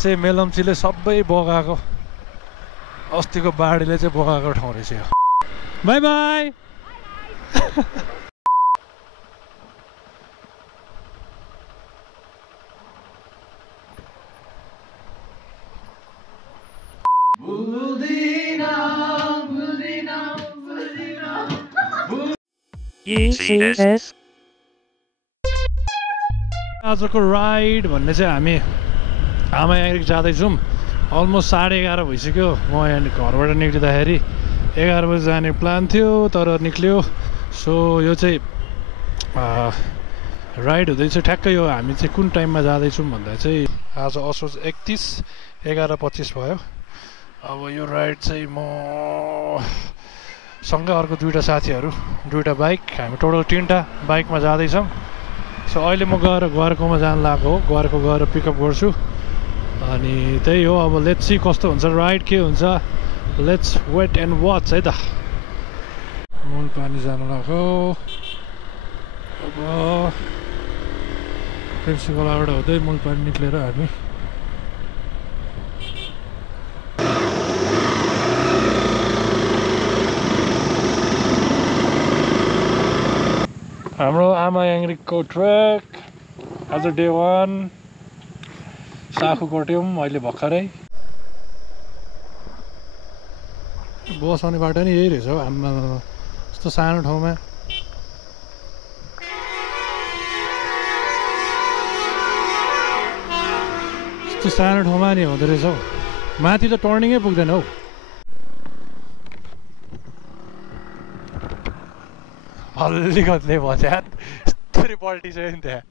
चाहिँ मेलम्चीले सबै बगाएको अस्तिको बाढीले चाहिँ बगाएको ठाउँ रहेछ यो। By by. आजको राइड भन्ने चाहिँ हामी आमा यहाँ जाँदैछौँ। अलमोस्ट 11:30 भइसक्यो। म यहाँ घरबाट निक्लिँदाखेरि 11 बजी जाने प्लान थियो तर निक्ल्यो। सो यो चाहिँ राइड हुँदैछ ठ्याक्कै। यो हामी चाहिँ कुन टाइममा जाँदैछौँ भन्दा चाहिँ आज असोज 31 11:25 भयो। अब यो राइड चाहिँ म सँगै अर्को दुईवटा साथीहरू, दुईवटा बाइक, हामी टोटल 3टा बाइकमा जाँदैछौँ। सो अहिले म गरकोमा जानु लागेको हो। गरको गएर पिकअप गर्छु अनि त्यही हो। अब लेट्स सी कस्तो हुन्छ राइड, के हुन्छ। लेट्स वेट एन्ड वाच है त। मूल पानी जानु लाग्यो। अब पेप्सी खोलाबाट हुँदै मूल पानी निक्लेर हामी हाम्रो आमा याङरिकको ट्रेक आज डे 1 साखु कोट्यौँ अहिले भर्खरै। बस आउने बाटो नि यही रहेछ हौ। आमा यस्तो सानो ठाउँमा यस्तो सानो ठाउँमा नि हुँदो रहेछ हौ। माथि त टर्निङै पुग्दैन हौ। हल्लिकतले भन्छ यस्तरी पल्टिसक्यो नि त्यहाँ।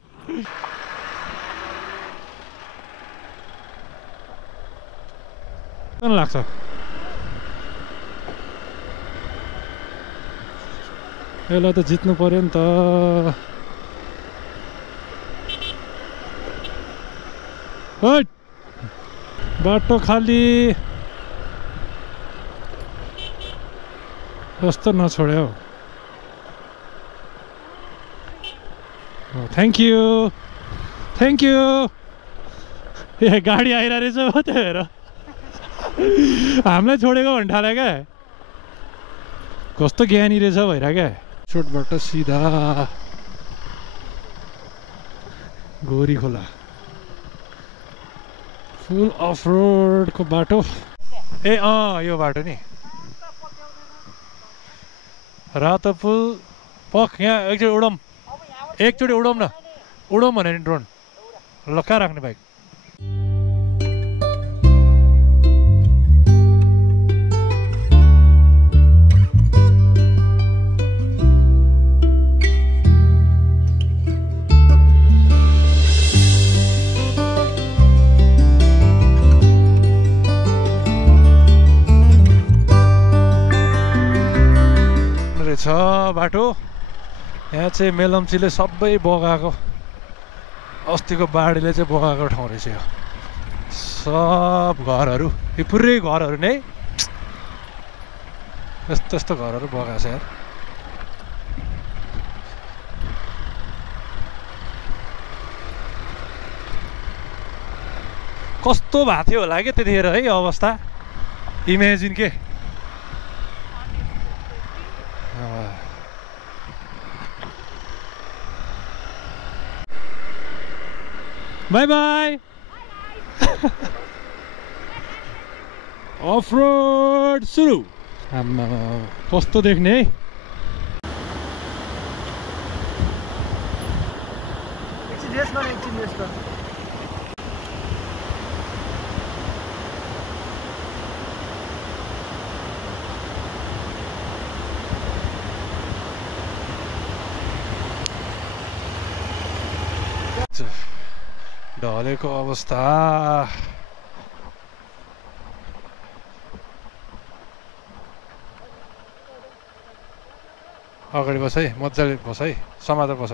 लाग्छ यसलाई त जित्नु पर्यो नि त। बाटो खाली कस्तो नछोड्यो। Thank you thank you. ए गाडी आइरहेको रहेछ हो त्यो हेर। हामीलाई छोडेको भन्ने ठाले क्या। कस्तो ज्ञानी रहेछ भइरहेको क्या। चोटबाट सिधा गोरी खोला फुल अफ रोडको बाटो। ए यो बाटो नि रातो पुल पख। यहाँ एकचोटि उडौँ न। उडौँ भने नि ड्रोन। ल कहाँ राख्ने बाइक। रहेछ बाटो यहाँ चाहिँ मेलम्चीले सबै बगाएको अस्तिको बाढीले चाहिँ बगाएको ठाउँ रहेछ यो। सब घरहरू यो पुरै घरहरू नै यस्तो यस्तो घरहरू बगाएको छ यार। कस्तो भएको थियो होला क्या त्यतिखेर है अवस्था। इमेजिन के। By by. अफ रोड सुरु। आम्मा कस्तो देख्ने है। ढलेको अवस्था। अगाडि बस है, मजाले बस है, समातेर बस।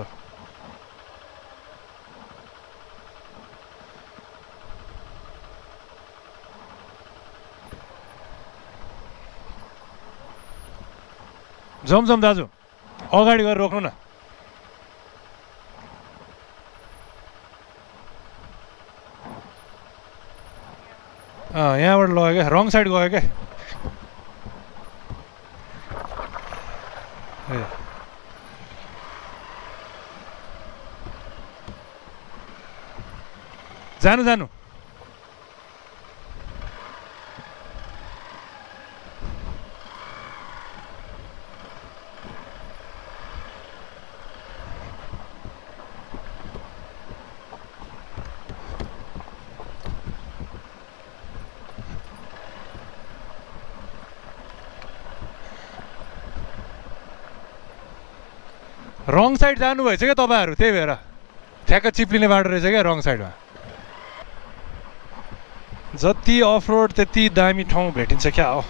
जम दाजु अगाडि गएर रोक्नु न। यहाँबाट लग्यो क्या रङ साइड गयो क्या ए जानु जानु रङ साइड जानुभएछ क्या तपाईँहरू त्यही भएर ठ्याक्क चिप्लिने बाटो रहेछ क्या रङ साइडमा जति अफ रोड त्यति दामी ठाउँ भेटिन्छ क्या हो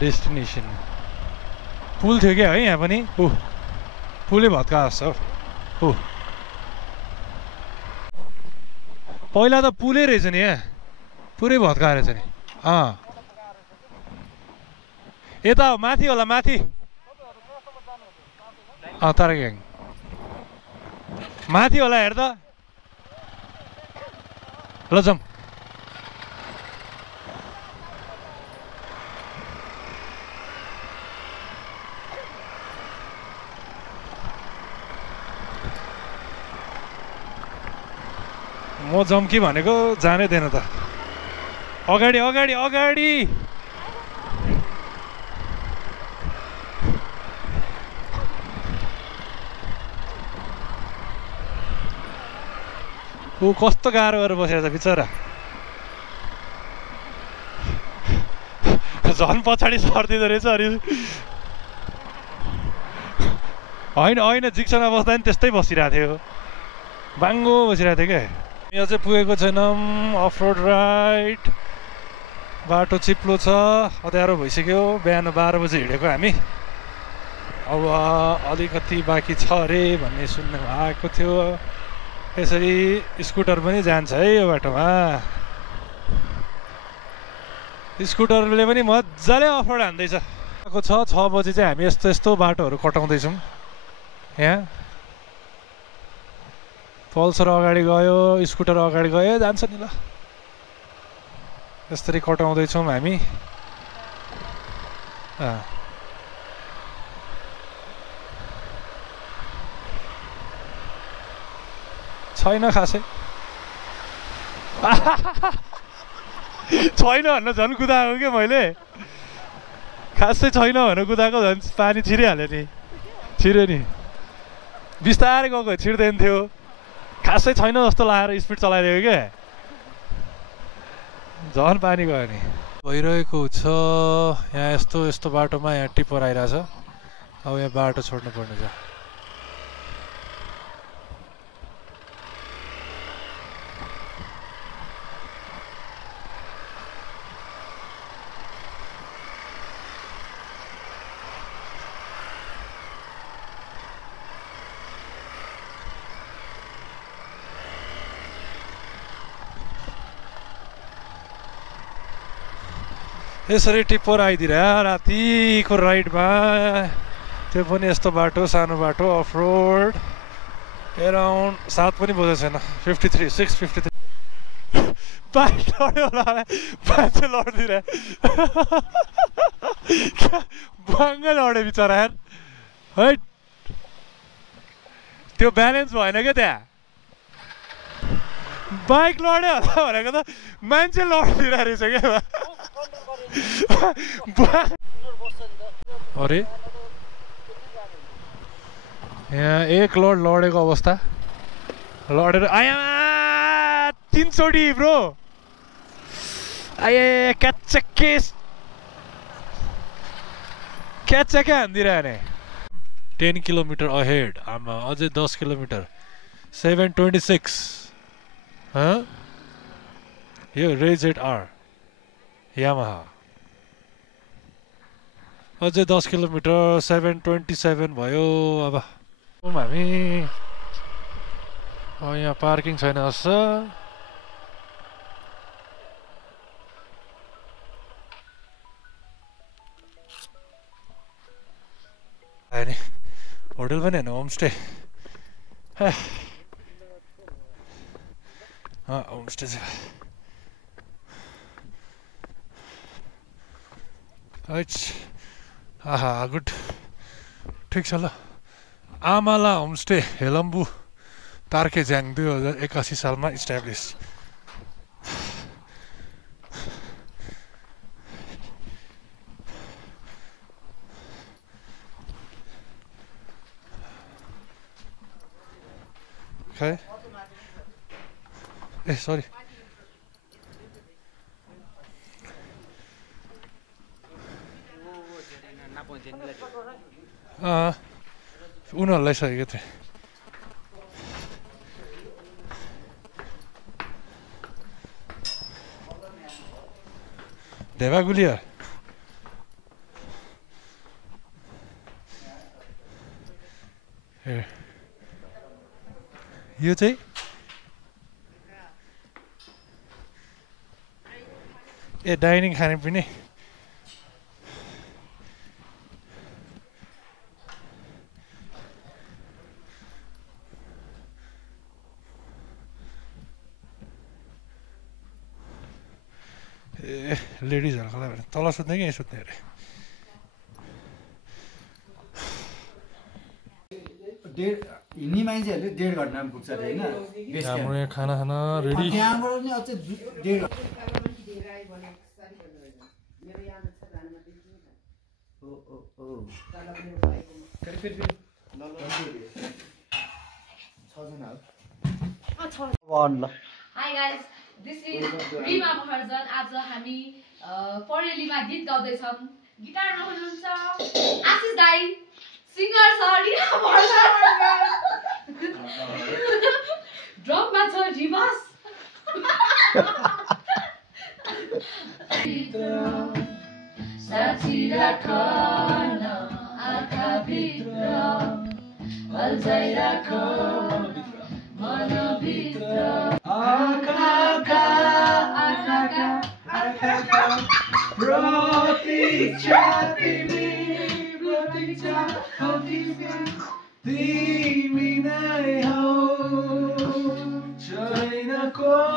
डेस्टिनेसन पुल थियो क्या है यहाँ पनि पुलै भत्का जस्तो पहिला त पुलै रहेछ नि यहाँ पुरै भत्का रहेछ नि यता हो माथि होला माथि तारा ग्याङ माथि होला हेर त ल जाउँ म जाउँ कि भनेको जानै दिएन त अगाडि अगाडि अगाडि ऊ कस्तो गाह्रो गरेर बसेर छ बिचरा झन् पछाडि सर्दिँदो रहेछ अनि होइन होइन जिक्सनमा बस्दा नि त्यस्तै बसिरहेको थियो बाङ्गो बसिरहेको थियो क्या यहाँ चाहिँ पुगेको छैनौँ अफ रोड राइड बाटो चिप्लो छ अँध्यारो भइसक्यो बिहान 12 बजी हिँडेको हामी अब अलिकति बाँकी छ अरे भन्ने सुन्नु आएको थियो यसरी स्कुटर पनि जान्छ है यो बाटोमा स्कुटरले पनि मजाले अफ रोड हान्दैछ 6 बजी चाहिँ हामी यस्तो यस्तो बाटोहरू कटाउँदैछौँ यहाँ पल्सर अगाडि गयो स्कुटर अगाडि गयो जान्छ नि ल यसरी कटाउँदैछौँ हामी छैन खासै छैन भन्न झन् कुदाएको क्या मैले खासै छैन भनेर कुदाएको झन् पानी छिरिहाल्यो नि छिर्यो नि बिस्तारै गएको छिर्दैन थियो खासै छैन जस्तो लागेर स्पिड चलाइदिएको क्या झन् पानी गयो नि भइरहेको छ यहाँ यस्तो यस्तो बाटोमा यहाँ टिप्पर आइरहेछ अब यहाँ बाटो छोड्नु पर्ने छ यसरी टिप्पर आइदिएर रातिको राइडमा त्यो पनि यस्तो बाटो सानो बाटो अफ रोड एराउन्ड 7 पनि बजेको छैन 53 6:53 बाइक लड्यो होला मान्छे लड्दिएर बाङ्गै लड्यो बिचरा यार है त्यो ब्यालेन्स भएन क्या त्यहाँ बाइक लड्यो होला भनेको त मान्छे लड्दिएर रहेछ क्या अरे यहाँ एक लोड लडेको अवस्था लडेर आया 3 चोटि ब्रो आए क्याच्चके हान्दिरह नि 10 किलोमिटर अहेड आमा अझै 10 किलोमिटर 7:26 यो रेज एट आर यामाहा अझै 10 किलोमिटर 7:27 भयो अब हामी यहाँ पार्किङ छैन जस्तो नि होटल पनि होइन होमस्टे होमस्टे छ आहा गुड ठिक छ ल आमाला होमस्टे हेलम्बु तार्केझ्याङ 2081 सालमा इस्टाब्लिस Okay. Sorry. उनीहरूलाई सकेको थिएँ ढेबागुलिया यो चाहिँ डाइनिङ खानेपिने लेडिजहरूको लागि तल सुत्ने कि यहीँ सुत्ने अरे हिँड्ने मान्छेहरूले 1.5 घन्टामा पुग्छ अरे हैन हाम्रो यहाँ खाना खाना रेडी त्यहाँबाट नि अझै 1.5 Hi guys, this is Rima Maharjan. आज हामी परेलीमा गीत गाउँदैछौँ गिटारमा हुनुहुन्छ आशिष दाई सिंगर छ रिमा मार्जन ड्रममा छ रिमास साथी राख न आँखा भित्र अल्झाइ राख मन भित्र आँखाका प्रतीक्षा तिमी तिमी नै हौ छैन को